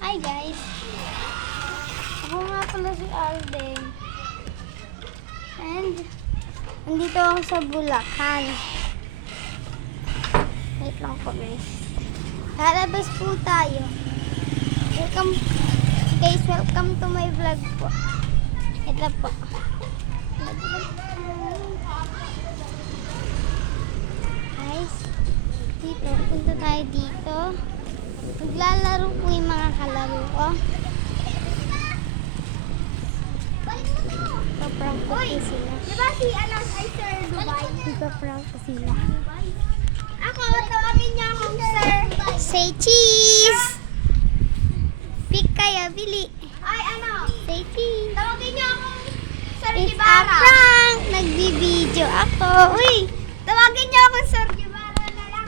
Hi guys! Ako nga pala si Alden. And, nandito ako sa Bulacan. Wait lang po guys. Lalabas po tayo. Welcome, guys, welcome to my vlog po. Ito po. Guys, dito, punta tayo dito. Maglalaro po yung mga kalaro ko. Paprank ko po sila. Diba si Sir Dubai? Paprank ko sila. Ako, tawagin niya akong Sir. Say cheese! Pick kayo, bili. Ay, Say cheese. tawagin niya akong Sir It's a Gibara. prank! Nagbibideo ako. Uy! Tawagin niya akong Sir Gibara na lang.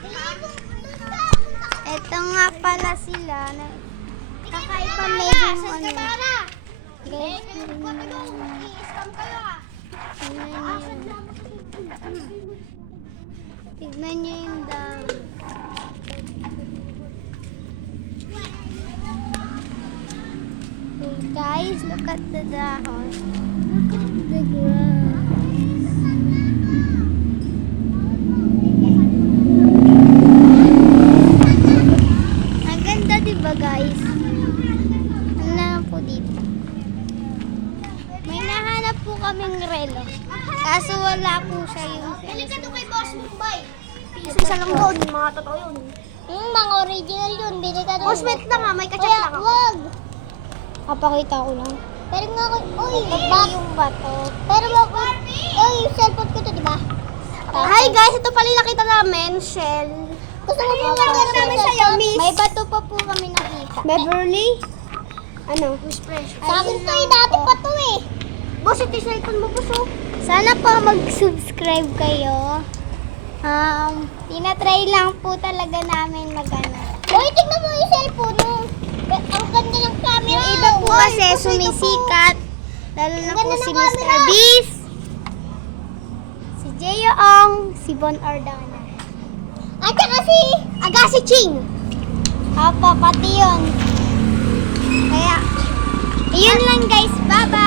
Ito nga pala sila. Kakaiba medyo Sir ano. Gibara. Guys, I-scam kayo ah. tignan nyo yung dam. Hey guys, look at the dahon. Look at the grass. Ang ganda diba guys? Ano na lang po dito? May nahanap po kaming relo. Kaso wala po siya yung Halika doon kay Boss Mumbai. Ito Isa lang po. doon, mga totoo yun. Mga original yun. Bili ka doon. Boss, wait lang ah, may kachat lang ako. Wag! Papakita ko lang. Pero nga ako, uy, yung bato. Pero ako, yung cellphone ko to, di ba? Hi guys, ito pala yung nakita namin, Shell. Gusto mo Ano yung pa order namin sa'yo, miss? May bato pa po kami nakita. Beverly? Ano? Wish pressure. Sa akin to eh, dati pa to eh. Boss, ito yung cellphone mo, boss oh. Sana po mag-subscribe kayo. Tinatry lang po talaga namin mag-ano. Uy, tignan mo yung cellphone mo. Ang ganda ng camera. Yung iba po kasi sumisikat. Lalo na po si Mr. Beast. Si Jeyo Ong. Si Bon Ordana. At saka si Agassi Ching. Opo, pati yun. Kaya, yun lang guys. Bye-bye.